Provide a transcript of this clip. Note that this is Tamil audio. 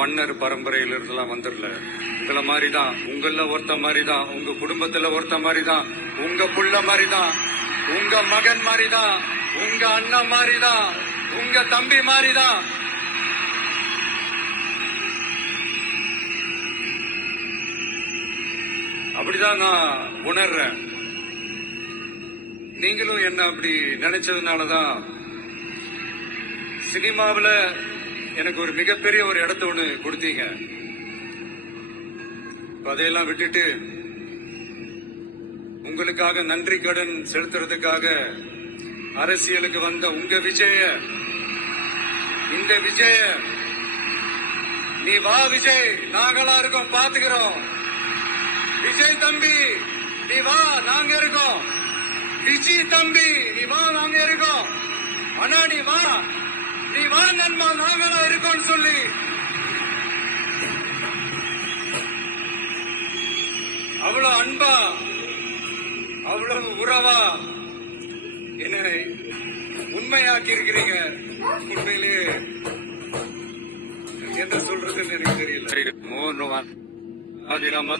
மன்னர் பரம்பரையில இருந்தெல்லாம் வந்துடல. உங்களை மாதிரிதான், உங்கள ஒருத்த மாதிரிதான், உங்க குடும்பத்துல ஒருத்த மாதிரிதான், உங்க புள்ள மாதிரிதான், உங்க மகன் மாதிரிதான், உங்க அண்ணன் மாதிரிதான், உங்க தம்பி மாதிரிதான். அப்படிதான் நான் உணர்றேன். நீங்களும் என்ன அப்படி நினைச்சதுனாலதான் சினிமாவில் எனக்கு ஒரு மிகப்பெரிய ஒரு இடத்த ஒண்ணு கொடுத்தீங்க. அதையெல்லாம் விட்டுட்டு உங்களுக்காக நன்றி கடன் செலுத்துறதுக்காக அரசியலுக்கு வந்த உங்க விஜய, இந்த விஜய, நீ வா விஜய், நாங்களா இருக்கோம், பாத்துக்கிறோம். விஜய் தம்பி நீ வா, நாங்க இருக்கோம். விஜய் தம்பி நீ வா, நாங்க இருக்கோம். அண்ணா நீ வா, நீ வா நண்பா, நாங்களா இருக்கோம் சொல்லி அவ்வளவு அன்பா, அவ்வளவு உறவா என்ன உண்மையாக்கி இருக்கிறீங்க. உண்மையிலேயே என்ன சொல்றதுன்னு எனக்கு தெரியல. ஆதிராம